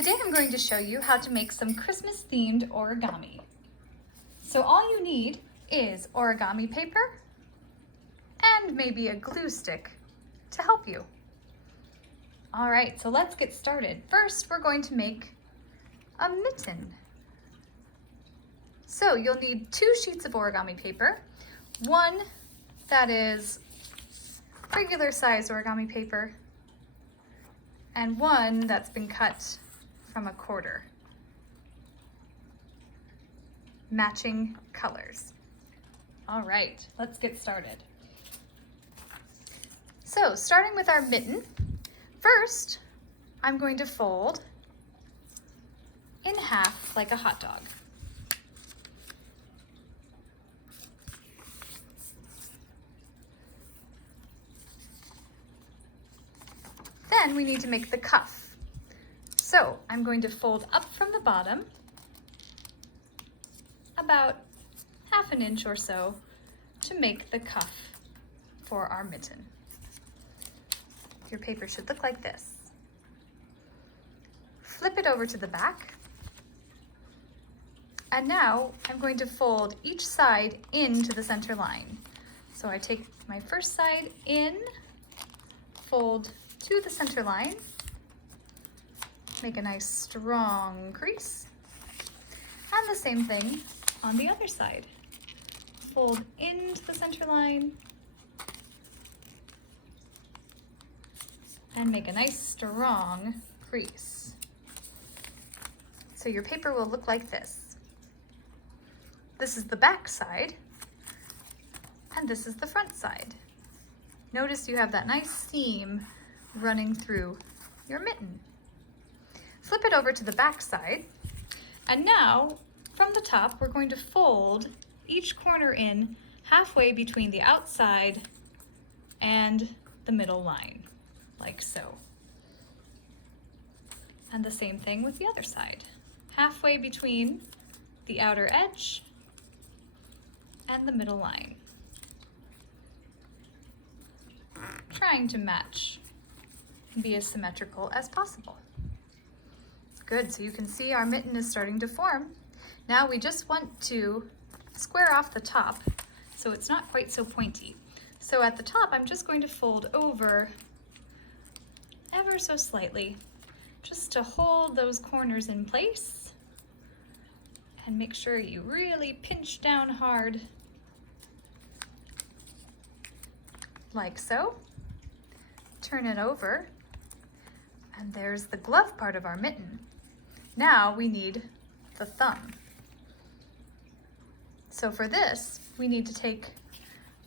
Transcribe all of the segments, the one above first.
Today I'm going to show you how to make some Christmas themed origami. So all you need is origami paper and maybe a glue stick to help you. All right, so let's get started. First, we're going to make a mitten. So you'll need 2 sheets of origami paper, one that is regular size origami paper, and one that's been cut from a quarter. Matching colors. All right, let's get started. So starting with our mitten, first I'm going to fold in half like a hot dog. Then we need to make the cuff. So I'm going to fold up from the bottom about half an inch or so to make the cuff for our mitten. Your paper should look like this. Flip it over to the back. And now I'm going to fold each side into the center line. So I take my first side in, fold to the center line, make a nice strong crease, and the same thing on the other side. Fold into the center line and make a nice strong crease. So your paper will look like this. This is the back side, and this is the front side. Notice you have that nice seam running through your mitten. Flip it over to the back side, and now from the top we're going to fold each corner in halfway between the outside and the middle line, like so. And the same thing with the other side, halfway between the outer edge and the middle line. Trying to match and be as symmetrical as possible. Good, so you can see our mitten is starting to form. Now we just want to square off the top so it's not quite so pointy. So at the top, I'm just going to fold over ever so slightly, just to hold those corners in place and make sure you really pinch down hard, like so. Turn it over, and there's the glove part of our mitten. Now we need the thumb. So for this, we need to take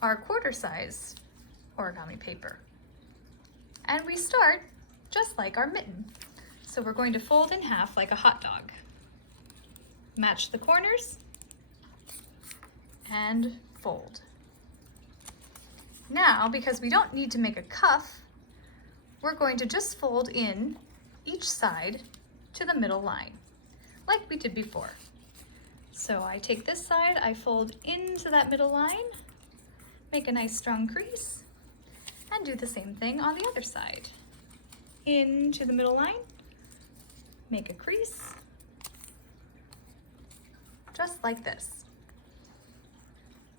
our quarter size origami paper. And we start just like our mitten. So we're going to fold in half like a hot dog. Match the corners and fold. Now, because we don't need to make a cuff, we're going to just fold in each side to the middle line, like we did before. So I take this side, I fold into that middle line, make a nice strong crease, and do the same thing on the other side. Into the middle line, make a crease, just like this.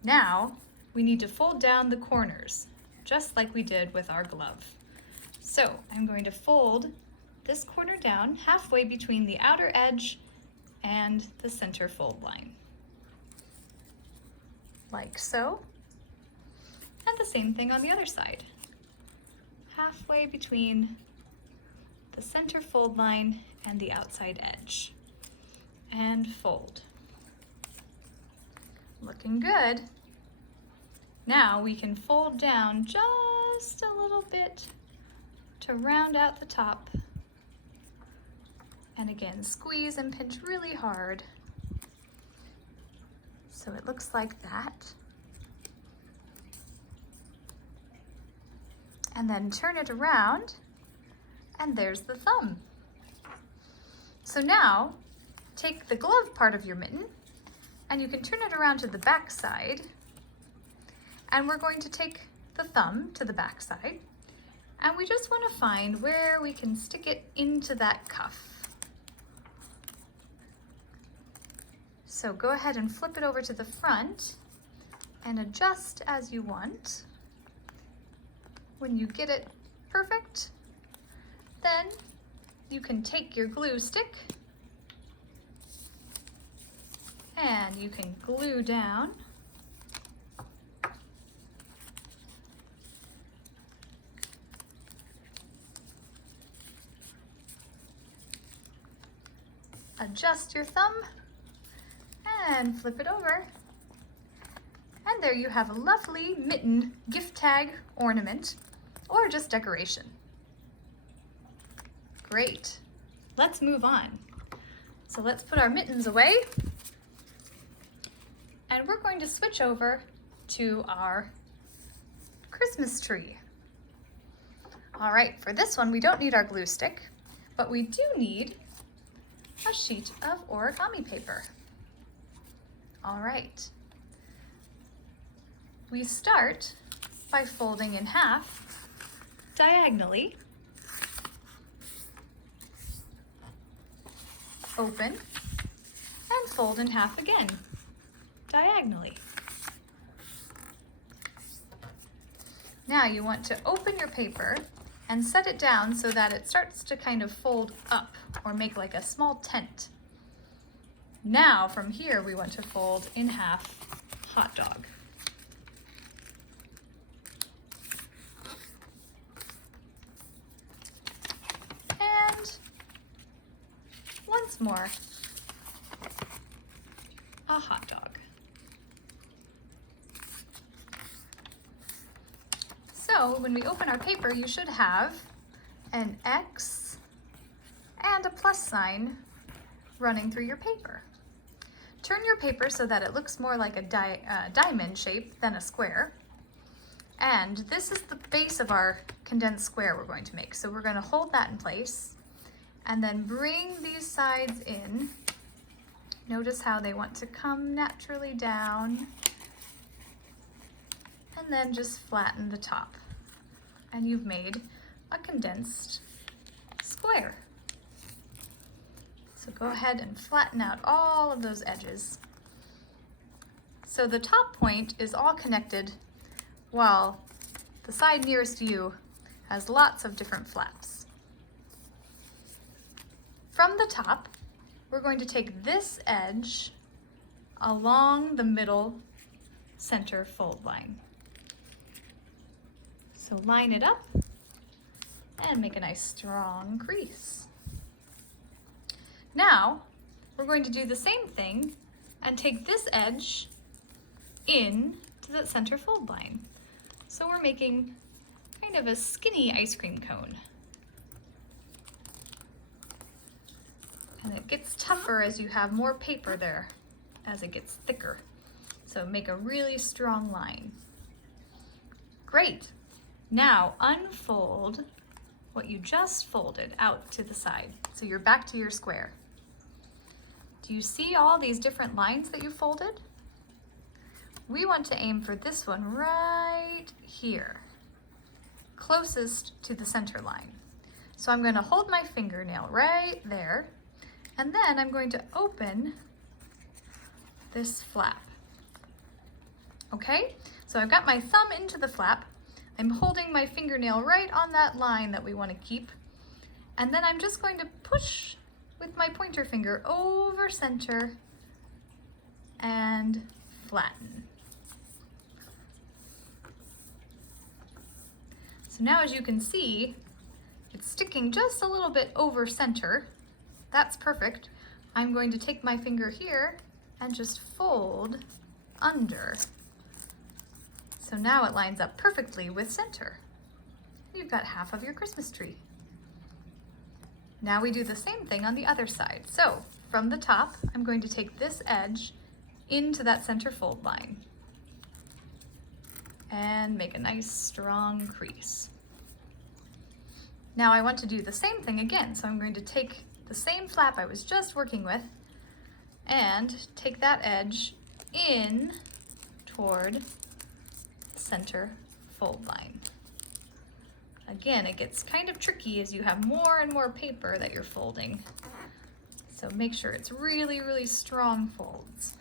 Now, we need to fold down the corners, just like we did with our glove. So I'm going to fold this corner down halfway between the outer edge and the center fold line, like so. And the same thing on the other side, halfway between the center fold line and the outside edge, and fold. Looking good. Now we can fold down just a little bit to round out the top. And again, squeeze and pinch really hard so it looks like that. And then turn it around, and there's the thumb. So now, take the glove part of your mitten, and you can turn it around to the back side, and we're going to take the thumb to the back side, and we just want to find where we can stick it into that cuff. So go ahead and flip it over to the front and adjust as you want. When you get it perfect, then you can take your glue stick and you can glue down adjust your thumb and flip it over. And there you have a lovely mitten gift tag ornament or just decoration. Great. Let's move on. So let's put our mittens away. And we're going to switch over to our Christmas tree. All right, for this one, we don't need our glue stick, but we do need a sheet of origami paper. All right. We start by folding in half diagonally, open, and fold in half again, diagonally. Now you want to open your paper and set it down so that it starts to kind of fold up or make like a small tent. Now from here we want to fold in half hot dog. And once more, a hot dog. So when we open our paper, you should have an X and a plus sign running through your paper. Turn your paper so that it looks more like a diamond shape than a square. And this is the base of our condensed square we're going to make. So we're going to hold that in place and then bring these sides in. Notice how they want to come naturally down and then just flatten the top. And you've made a condensed square. So go ahead and flatten out all of those edges. So the top point is all connected while the side nearest you has lots of different flaps. From the top, we're going to take this edge along the middle center fold line. So line it up and make a nice strong crease. Now, we're going to do the same thing and take this edge in to the center fold line. So we're making kind of a skinny ice cream cone. And it gets tougher as you have more paper there, as it gets thicker. So make a really strong line. Great. Now unfold what you just folded out to the side. So you're back to your square. Do you see all these different lines that you folded? We want to aim for this one right here, closest to the center line. So I'm going to hold my fingernail right there, and then I'm going to open this flap. Okay, so I've got my thumb into the flap. I'm holding my fingernail right on that line that we want to keep. And then I'm just going to push with my pointer finger over center and flatten. So now as you can see, it's sticking just a little bit over center. That's perfect. I'm going to take my finger here and just fold under. So now it lines up perfectly with center. You've got half of your Christmas tree. Now we do the same thing on the other side. So from the top, I'm going to take this edge into that center fold line and make a nice strong crease. Now I want to do the same thing again. So I'm going to take the same flap I was just working with and take that edge in toward center fold line. Again, it gets kind of tricky as you have more and more paper that you're folding. So So make sure it's really, really strong folds.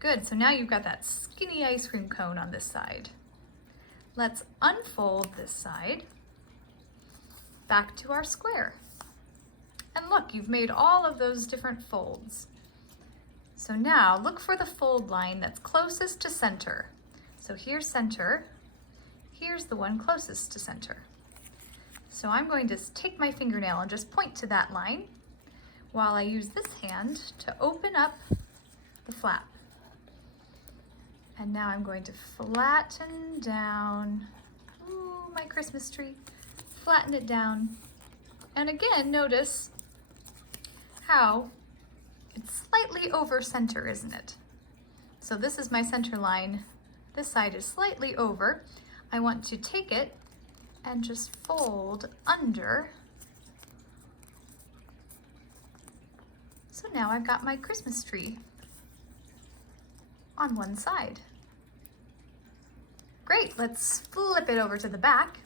Good, so now you've got that skinny ice cream cone on this side. Let's unfold this side back to our square. And look, you've made all of those different folds. So now look for the fold line that's closest to center. So here's center, here's the one closest to center. So I'm going to take my fingernail and just point to that line while I use this hand to open up the flap. And now I'm going to flatten down, ooh, my Christmas tree, flatten it down. And again, notice how it's slightly over center, isn't it? So this is my center line. This side is slightly over. I want to take it and just fold under. So now I've got my Christmas tree on one side. Great, let's flip it over to the back.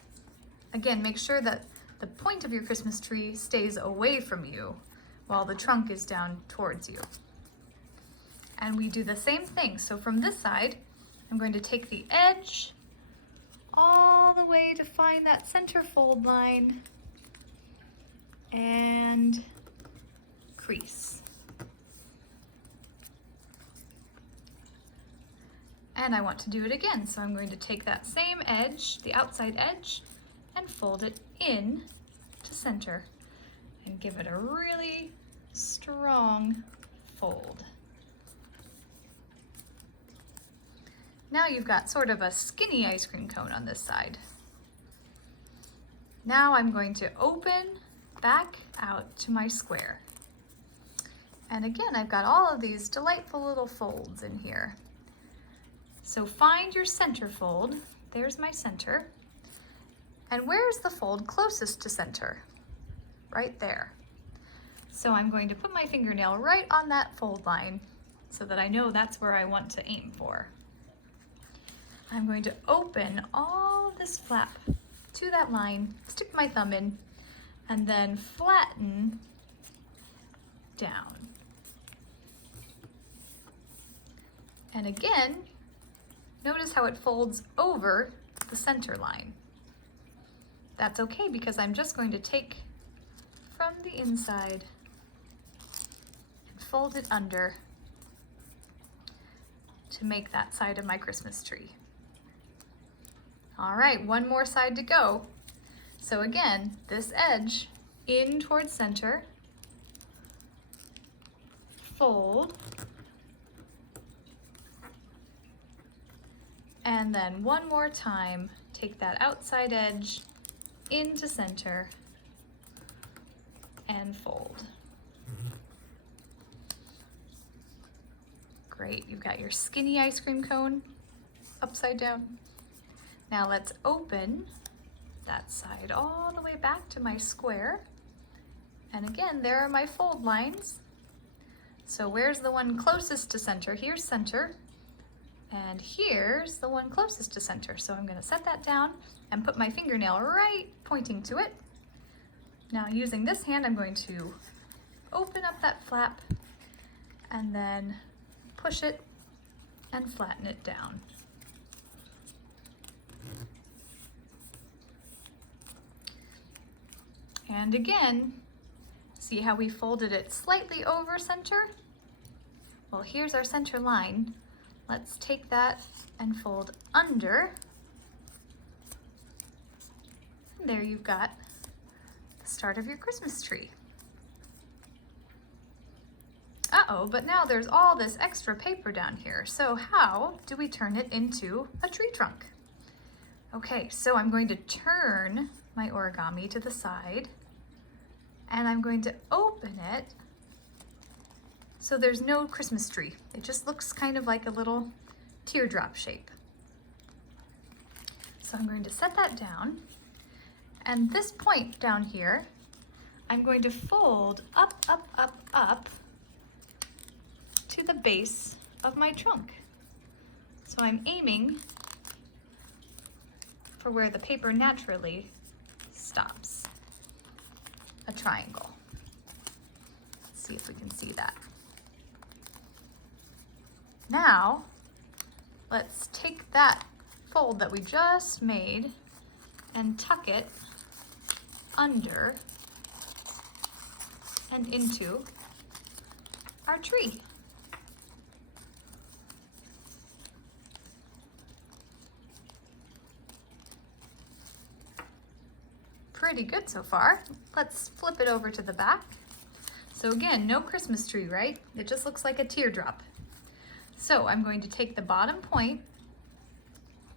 Again, make sure that the point of your Christmas tree stays away from you while the trunk is down towards you. And we do the same thing. So from this side, I'm going to take the edge all the way to find that center fold line and crease. And I want to do it again, so I'm going to take that same edge, the outside edge, and fold it in to center and give it a really strong fold. Now you've got sort of a skinny ice cream cone on this side. Now I'm going to open back out to my square. And again, I've got all of these delightful little folds in here. So find your center fold. There's my center. And where's the fold closest to center? Right there. So I'm going to put my fingernail right on that fold line so that I know that's where I want to aim for. I'm going to open all of this flap to that line, stick my thumb in, and then flatten down. And again, notice how it folds over the center line. That's okay because I'm just going to take from the inside and fold it under to make that side of my Christmas tree. All right, one more side to go. So again, this edge in towards center, fold, and then one more time, take that outside edge into center and fold. Great, you've got your skinny ice cream cone upside down. Now let's open that side all the way back to my square. And again, there are my fold lines. So where's the one closest to center? Here's center. And here's the one closest to center. So I'm going to set that down and put my fingernail right pointing to it. Now using this hand, I'm going to open up that flap and then push it and flatten it down. And again, see how we folded it slightly over center? Well, here's our center line. Let's take that and fold under. And there you've got the start of your Christmas tree. Uh-oh, but now there's all this extra paper down here. So how do we turn it into a tree trunk? Okay, so I'm going to turn my origami to the side and I'm going to open it so there's no Christmas tree. It just looks kind of like a little teardrop shape. So I'm going to set that down, and this point down here, I'm going to fold up, up, up, up to the base of my trunk. So I'm aiming for where the paper naturally stops, a triangle. see if we can see that. Now, let's take that fold that we just made and tuck it under and into our tree. Pretty good so far. Let's flip it over to the back. So again, no Christmas tree, right? It just looks like a teardrop. So I'm going to take the bottom point,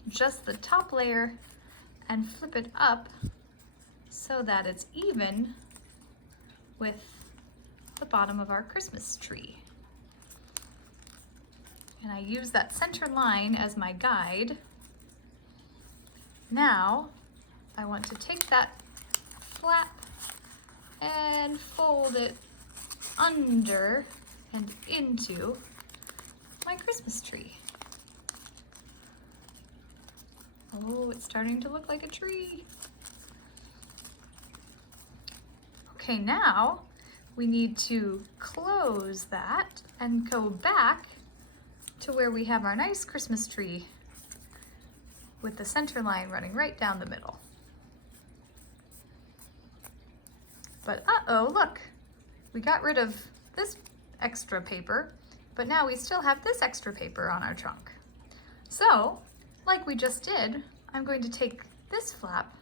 just the top layer, and flip it up so that it's even with the bottom of our Christmas tree. And I use that center line as my guide. Now I want to take that flap and fold it under and into my Christmas tree. Oh, it's starting to look like a tree. Okay, now we need to close that and go back to where we have our nice Christmas tree with the center line running right down the middle. But uh-oh, look, we got rid of this extra paper, but now we still have this extra paper on our trunk. So, like we just did, I'm going to take this flap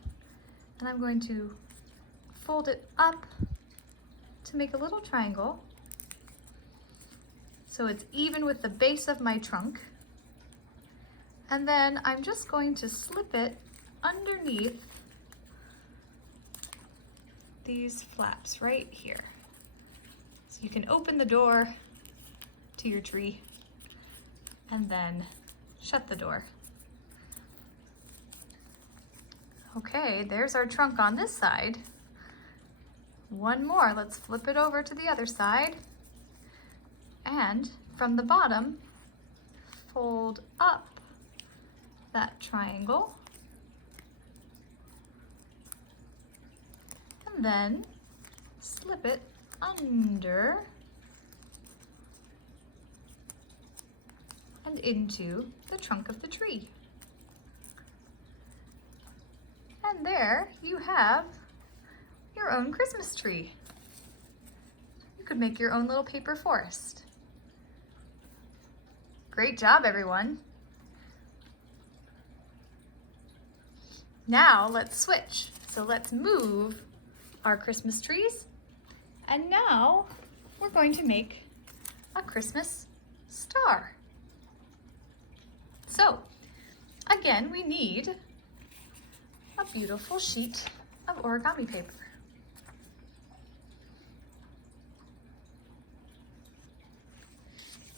and I'm going to fold it up to make a little triangle so it's even with the base of my trunk. And then I'm just going to slip it underneath these flaps right here. So you can open the door to your tree and then shut the door. Okay, there's our trunk on this side. One more, let's flip it over to the other side. And from the bottom, fold up that triangle. And then slip it under and into the trunk of the tree. And there you have your own Christmas tree. You could make your own little paper forest. Great job, everyone. Now let's switch. So let's move our Christmas trees. And now we're going to make a Christmas star. So again, we need a beautiful sheet of origami paper.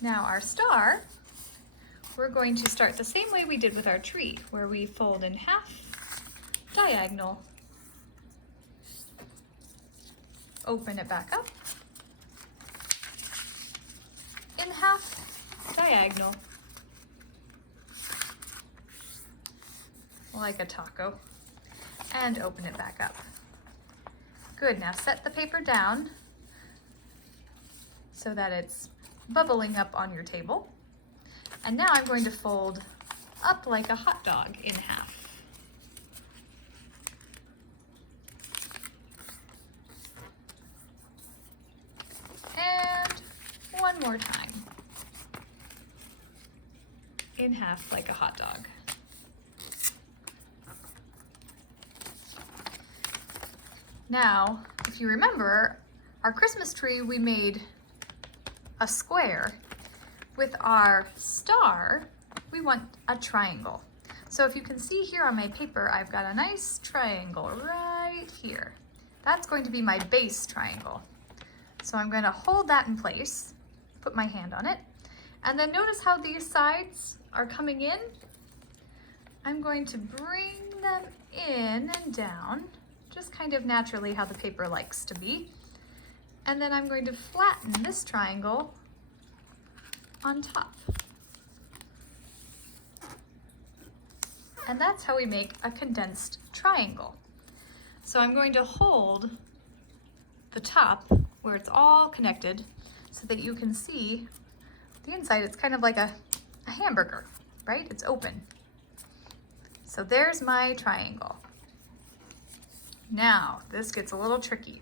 Now our star, we're going to start the same way we did with our tree, where we fold in half, diagonal, open it back up, in half, diagonal, like a taco, and open it back up. Good, now set the paper down so that it's bubbling up on your table. And now I'm going to fold up like a hot dog in half. And one more time. In half like a hot dog. Now, if you remember, our Christmas tree, we made a square. With our star, we want a triangle. So if you can see here on my paper, I've got a nice triangle right here. That's going to be my base triangle. So I'm going to hold that in place, put my hand on it, and then notice how these sides are coming in. I'm going to bring them in and down, just kind of naturally how the paper likes to be. And then I'm going to flatten this triangle on top. And that's how we make a condensed triangle. So I'm going to hold the top where it's all connected so that you can see the inside. It's kind of like a hamburger, right? It's open. So there's my triangle. Now, this gets a little tricky.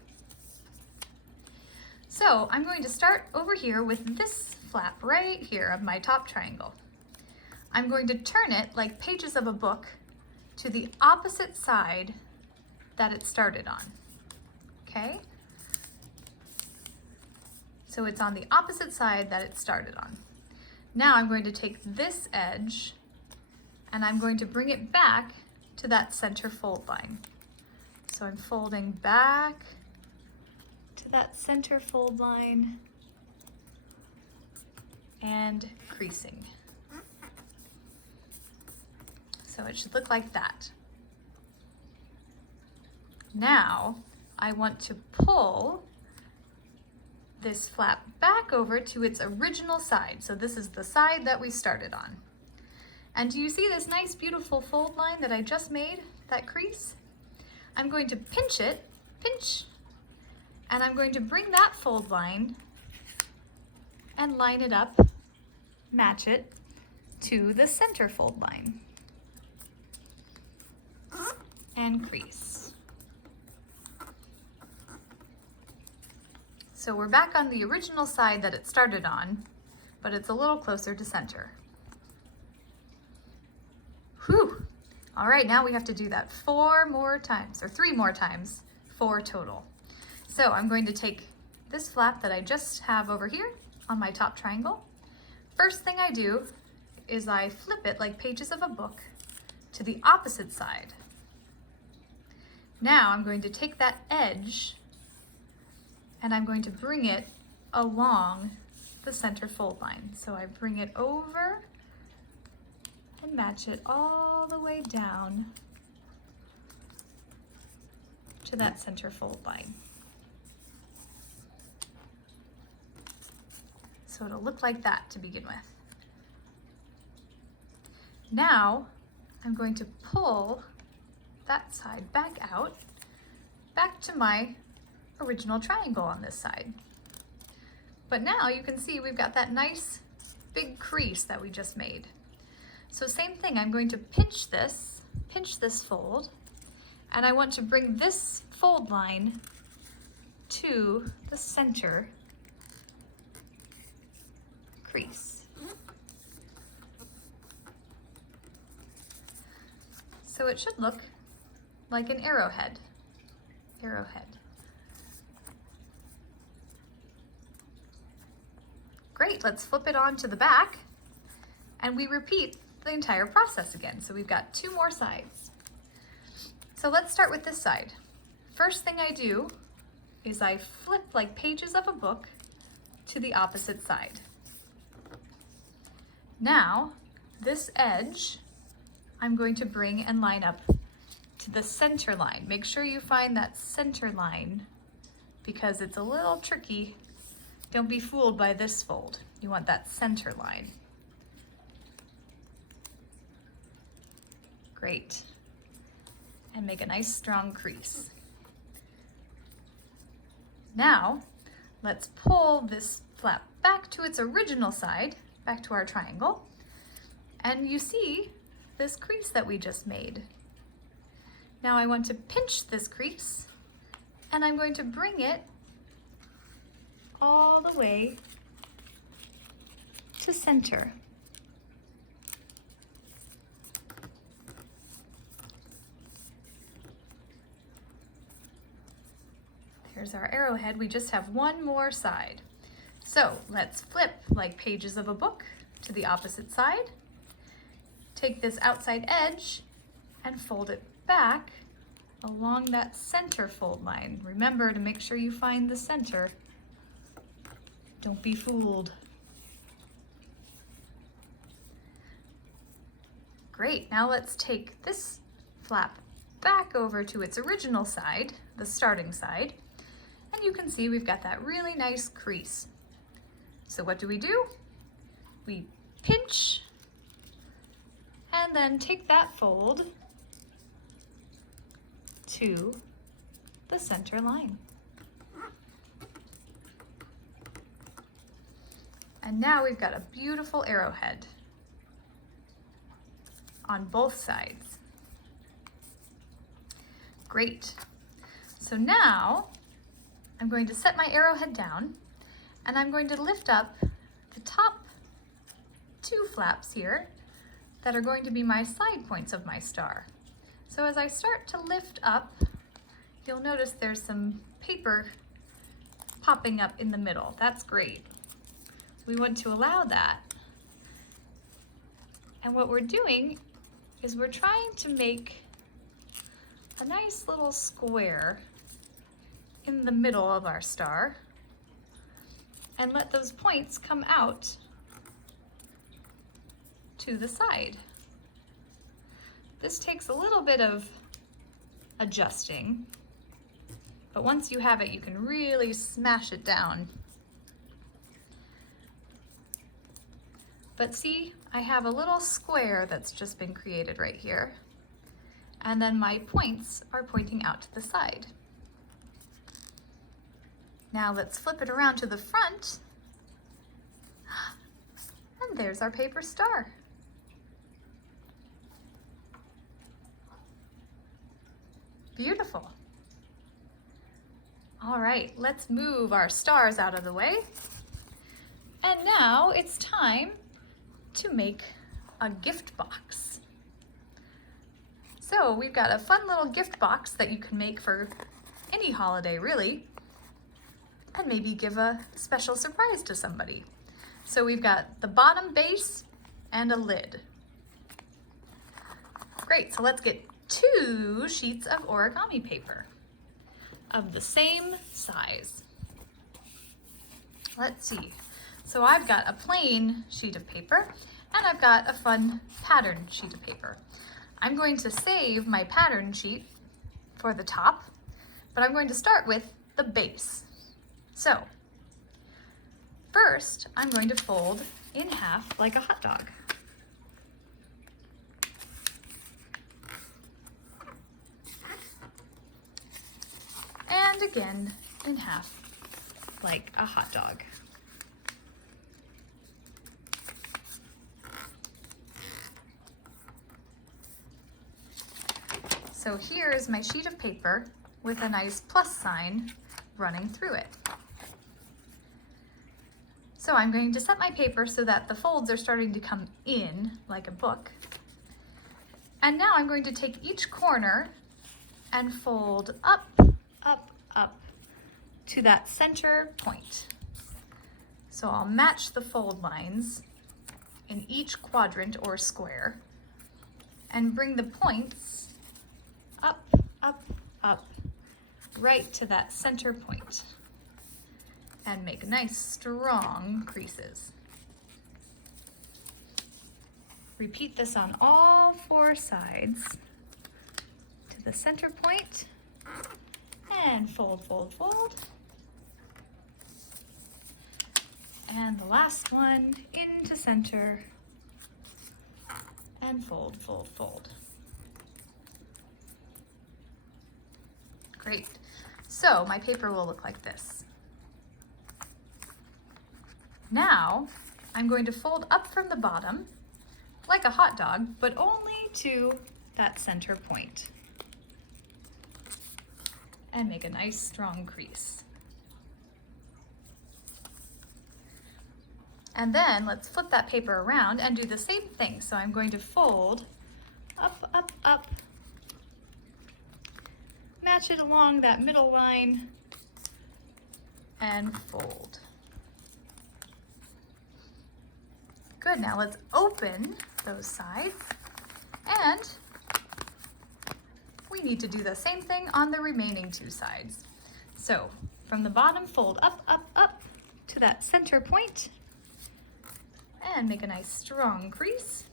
So I'm going to start over here with this flap right here of my top triangle. I'm going to turn it like pages of a book to the opposite side that it started on, okay? So it's on the opposite side that it started on. Now I'm going to take this edge and I'm going to bring it back to that center fold line. So I'm folding back to that center fold line and creasing. So it should look like that. Now I want to pull this flap back over to its original side. So this is the side that we started on. And do you see this nice beautiful fold line that I just made, that crease? I'm going to pinch it, pinch, and I'm going to bring that fold line and line it up, match it to the center fold line. And crease. So we're back on the original side that it started on, but it's a little closer to center. Whew. All right, now we have to do that 4 more times, or 3 more times, 4 total. So I'm going to take this flap that I just have over here on my top triangle. First thing I do is I flip it like pages of a book to the opposite side. Now I'm going to take that edge and I'm going to bring it along the center fold line. So I bring it over and match it all the way down to that center fold line. So it'll look like that to begin with. Now I'm going to pull that side back out, back to my original triangle on this side. But now you can see we've got that nice big crease that we just made. So same thing, I'm going to pinch this fold, and I want to bring this fold line to the center crease. So it should look like an arrowhead. Great, let's flip it on to the back and we repeat the entire process again. So we've got 2 more sides. So let's start with this side. First thing I do is I flip like pages of a book to the opposite side. Now, this edge I'm going to bring and line up to the center line. Make sure you find that center line because it's a little tricky. Don't be fooled by this fold. You want that center line. Great. And make a nice strong crease. Now, let's pull this flap back to its original side, back to our triangle. And you see this crease that we just made. Now I want to pinch this crease and I'm going to bring it all the way to center. There's our arrowhead. We just have 1 more side. So let's flip like pages of a book to the opposite side. Take this outside edge and fold it back along that center fold line. Remember to make sure you find the center. Don't be fooled. Great, now let's take this flap back over to its original side, the starting side, and you can see we've got that really nice crease. So what do? We pinch and then take that fold to the center line. And now we've got a beautiful arrowhead on both sides. Great. So now I'm going to set my arrowhead down and I'm going to lift up the top two flaps here that are going to be my side points of my star. So as I start to lift up, you'll notice there's some paper popping up in the middle. That's great. We want to allow that. And what we're doing is we're trying to make a nice little square in the middle of our star and let those points come out to the side. This takes a little bit of adjusting, but once you have it, you can really smash it down. But see, I have a little square that's just been created right here, and then my points are pointing out to the side. Now let's flip it around to the front, and there's our paper star. Beautiful. All right, let's move our stars out of the way. And now it's time to make a gift box. So we've got a fun little gift box that you can make for any holiday, really, and maybe give a special surprise to somebody. So we've got the bottom base and a lid. Great, so let's get 2 sheets of origami paper of the same size. Let's see. So I've got a plain sheet of paper and I've got a fun pattern sheet of paper. I'm going to save my pattern sheet for the top, but I'm going to start with the base. So first I'm going to fold in half like a hot dog. And again in half like a hot dog. So here is my sheet of paper with a nice plus sign running through it. So I'm going to set my paper so that the folds are starting to come in like a book. And now I'm going to take each corner and fold up, up, up to that center point. So I'll match the fold lines in each quadrant or square and bring the points up, up, up, right to that center point and make nice strong creases. Repeat this on all 4 sides to the center point and fold, fold, fold. And the last one into center and fold, fold, fold. Great. So my paper will look like this. Now I'm going to fold up from the bottom like a hot dog, but only to that center point. And make a nice strong crease. And then let's flip that paper around and do the same thing. So I'm going to fold up, up, up, match it along that middle line, and fold. Good, now let's open those sides, and we need to do the same thing on the remaining 2 sides. So from the bottom, fold up, up, up to that center point, and make a nice strong crease.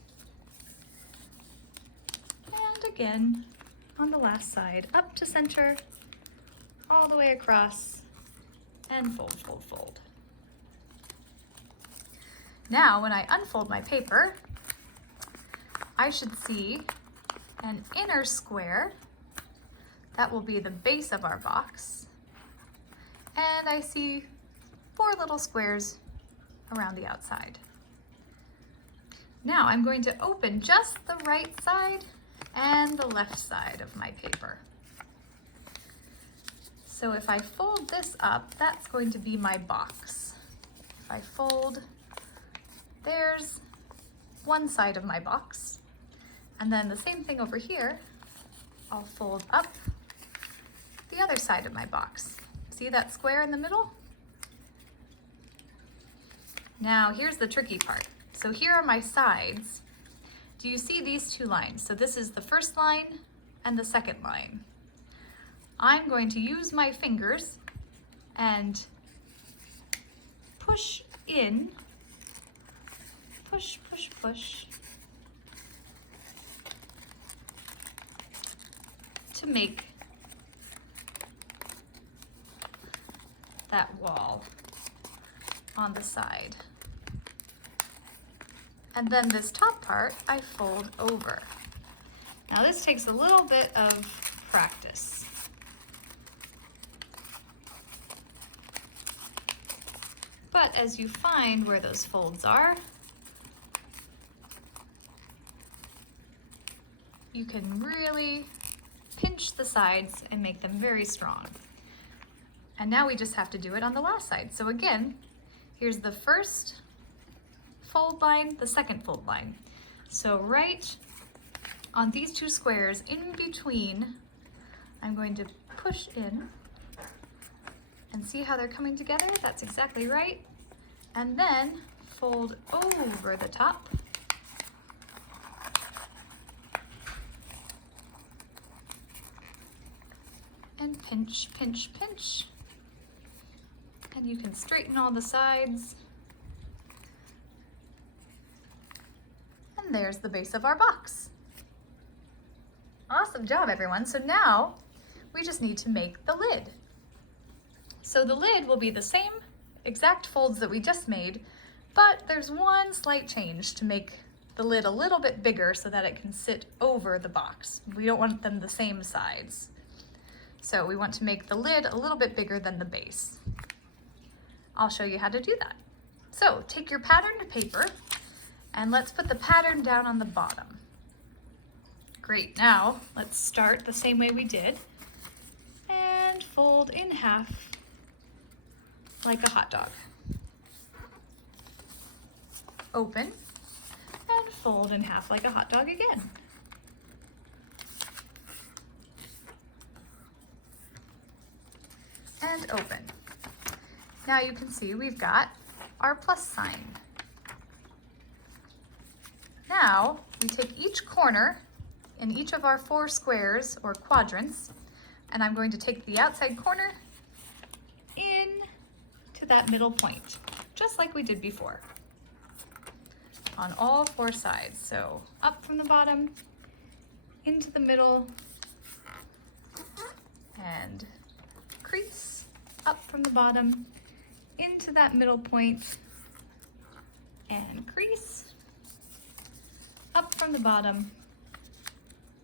And again, on the last side, up to center, all the way across, and fold, fold, fold. Now, when I unfold my paper, I should see an inner square. That will be the base of our box. And I see 4 little squares around the outside. Now I'm going to open just the right side and the left side of my paper. So if I fold this up, that's going to be my box. If I fold, there's one side of my box. And then the same thing over here, I'll fold up the other side of my box. See that square in the middle? Now here's the tricky part. So here are my sides. Do you see these two lines? So this is the first line and the second line. I'm going to use my fingers and push in, push, push, push, to make that wall on the side. And then this top part I fold over. Now this takes a little bit of practice. But as you find where those folds are, you can really pinch the sides and make them very strong. And now we just have to do it on the last side. So again, here's the first fold line, the second fold line. So right on these two squares in between, I'm going to push in and see how they're coming together? That's exactly right. And then fold over the top. And pinch, pinch, pinch. And you can straighten all the sides. And there's the base of our box. Awesome job, everyone. So now we just need to make the lid. So the lid will be the same exact folds that we just made, but there's one slight change to make the lid a little bit bigger so that it can sit over the box. We don't want them the same size. So we want to make the lid a little bit bigger than the base. I'll show you how to do that. So take your patterned paper and let's put the pattern down on the bottom. Great, now let's start the same way we did and fold in half like a hot dog. Open and fold in half like a hot dog again. And open. Now you can see we've got our plus sign. Now we take each corner in each of our 4 squares or quadrants, and I'm going to take the outside corner in to that middle point, just like we did before, on all 4 sides. So up from the bottom, into the middle, and crease, up from the bottom, into that middle point, and crease, up from the bottom,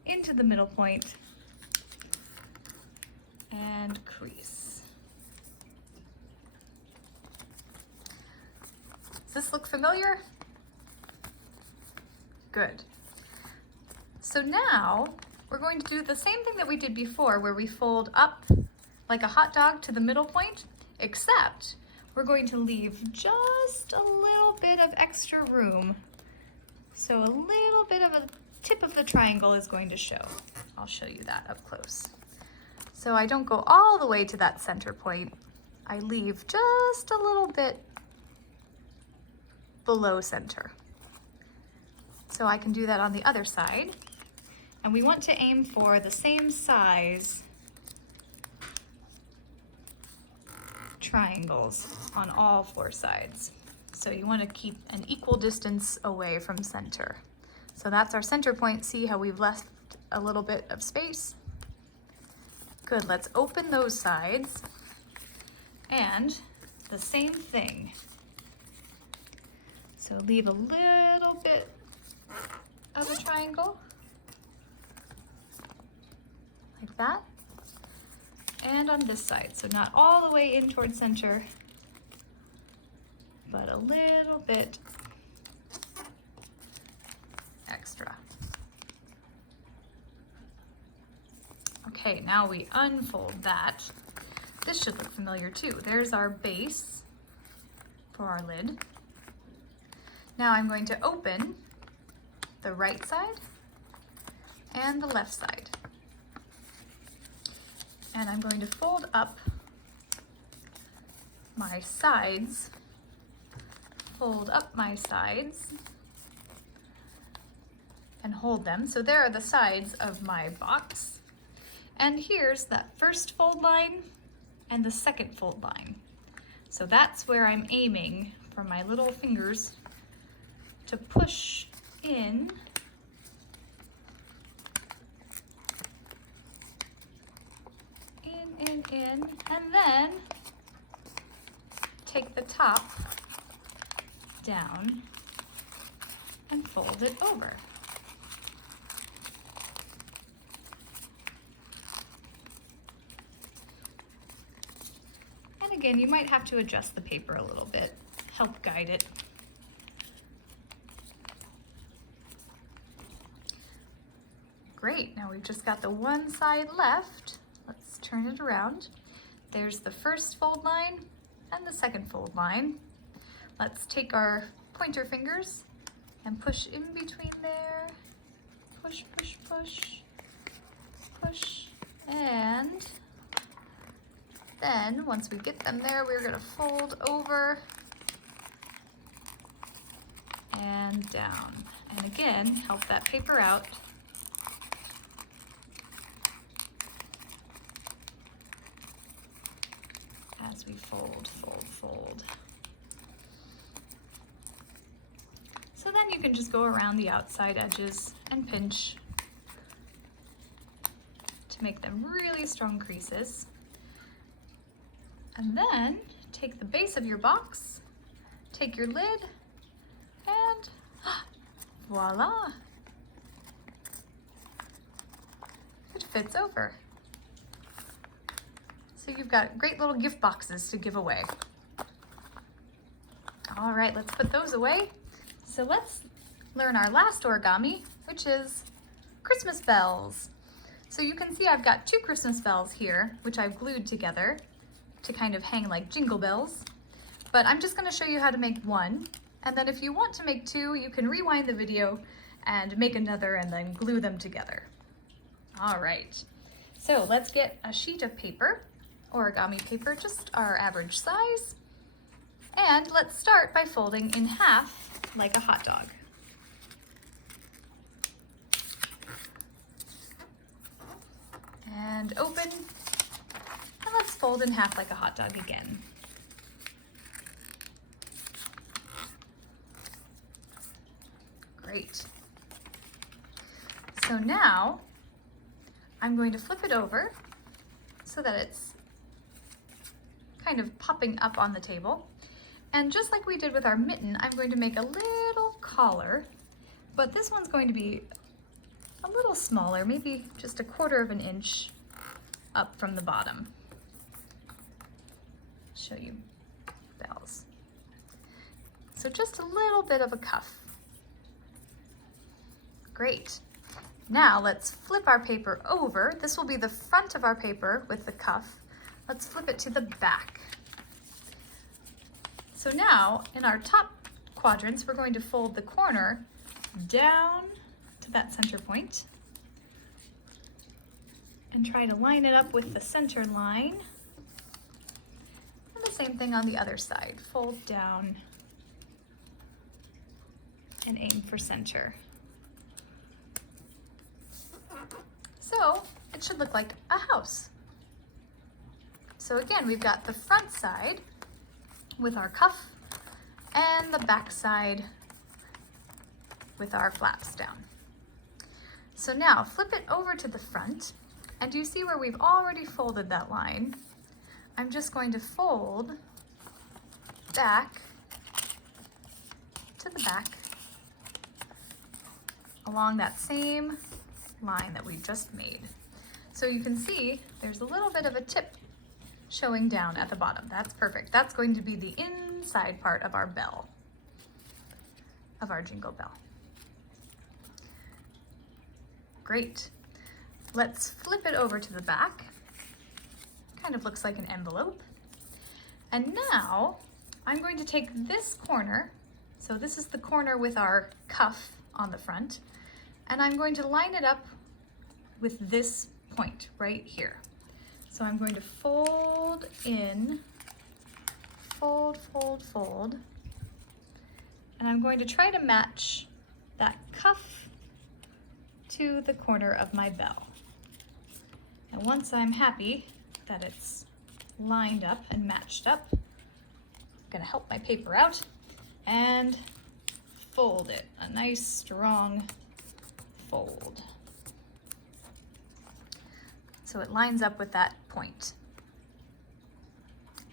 into the middle point, and crease. Does this look familiar? Good. So now we're going to do the same thing that we did before, where we fold up like a hot dog to the middle point, except we're going to leave just a little bit of extra room. So a little bit of a tip of the triangle is going to show. I'll show you that up close. So I don't go all the way to that center point. I leave just a little bit below center. So I can do that on the other side. And we want to aim for the same size triangles on all 4 sides. So you want to keep an equal distance away from center. So that's our center point. See how we've left a little bit of space? Good, let's open those sides. And the same thing. So leave a little bit of a triangle, like that. And on this side, so not all the way in towards center, but a little bit extra. Okay, now we unfold that. This should look familiar too. There's our base for our lid. Now I'm going to open the right side and the left side. And I'm going to fold up my sides, fold up my sides, and hold them. So there are the sides of my box. And here's that first fold line and the second fold line. So that's where I'm aiming for my little fingers to push in in, and then take the top down and fold it over. And again, you might have to adjust the paper a little bit, help guide it. Great, now we've just got the one side left. Let's turn it around. There's the first fold line and the second fold line. Let's take our pointer fingers and push in between there. Push, push, push, push. And then once we get them there, we're gonna fold over and down. And again, help that paper out. As we fold, fold, fold. So then you can just go around the outside edges and pinch to make them really strong creases. And then take the base of your box, take your lid, and voila! It fits over. So you've got great little gift boxes to give away. All right, let's put those away. So let's learn our last origami, which is Christmas bells. So you can see I've got 2 Christmas bells here, which I've glued together to kind of hang like jingle bells. But I'm just gonna show you how to make one. And then if you want to make 2, you can rewind the video and make another and then glue them together. All right, so let's get a sheet of paper, origami paper, just our average size. And let's start by folding in half like a hot dog. And open, and let's fold in half like a hot dog again. Great. So now I'm going to flip it over so that it's kind of popping up on the table. And just like we did with our mitten, I'm going to make a little collar, but this one's going to be a little smaller, maybe just 1/4 of an inch up from the bottom. Show you bells. So just a little bit of a cuff. Great. Now let's flip our paper over. This will be the front of our paper with the cuff. Let's flip it to the back. So now in our top quadrants, we're going to fold the corner down to that center point and try to line it up with the center line. And the same thing on the other side. Fold down and aim for center. So it should look like a house. So again, we've got the front side with our cuff and the back side with our flaps down. So now flip it over to the front, and you see where we've already folded that line. I'm just going to fold back to the back along that same line that we just made. So you can see there's a little bit of a tip showing down at the bottom. That's perfect. That's going to be the inside inside part of our bell, of our jingle bell. Great. Let's flip it over to the back. Kind of looks like an envelope. And now I'm going to take this corner, so this is the corner with our cuff on the front, and I'm going to line it up with this point right here. So I'm going to fold in, fold, fold, fold, and I'm going to try to match that cuff to the corner of my bell. And once I'm happy that it's lined up and matched up, I'm gonna help my paper out and fold it, a nice strong fold. So it lines up with that point.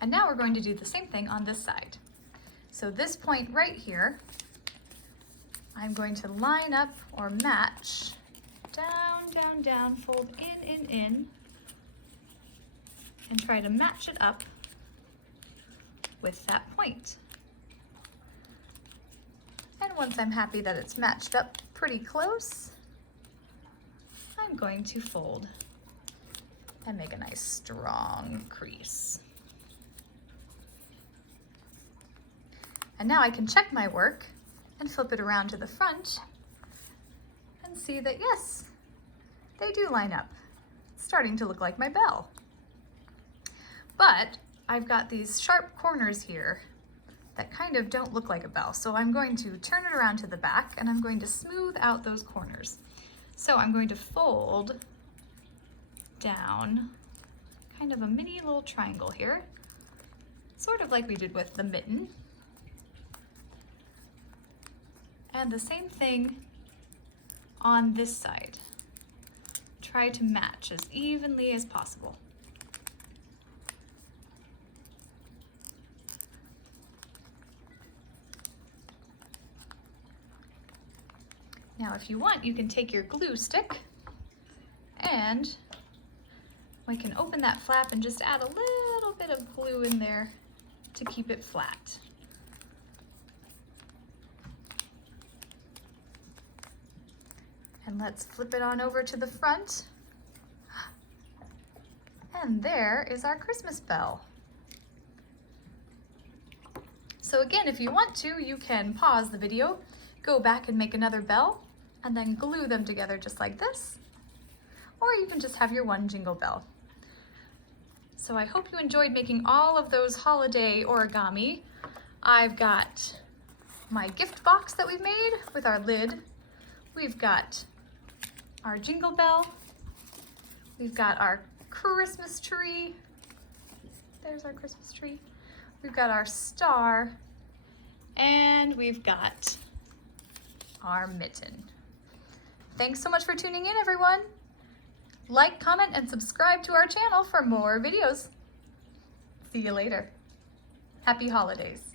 And now we're going to do the same thing on this side. So this point right here, I'm going to line up or match down, down, down, fold in, and try to match it up with that point. And once I'm happy that it's matched up pretty close, I'm going to fold and make a nice strong crease. And now I can check my work and flip it around to the front and see that yes, they do line up. It's starting to look like my bell. But I've got these sharp corners here that kind of don't look like a bell. So I'm going to turn it around to the back and I'm going to smooth out those corners. So I'm going to fold down kind of a mini little triangle here, sort of like we did with the mitten. And the same thing on this side. Try to match as evenly as possible. Now, if you want, you can take your glue stick and we can open that flap and just add a little bit of glue in there to keep it flat. And let's flip it on over to the front. And there is our Christmas bell. So again, if you want to, you can pause the video, go back and make another bell, and then glue them together just like this. Or you can just have your one jingle bell. So I hope you enjoyed making all of those holiday origami. I've got my gift box that we've made with our lid. We've got our jingle bell. We've got our Christmas tree. There's our Christmas tree. We've got our star, and we've got our mitten. Thanks so much for tuning in, everyone. Like, comment, and subscribe to our channel for more videos. See you later. Happy holidays.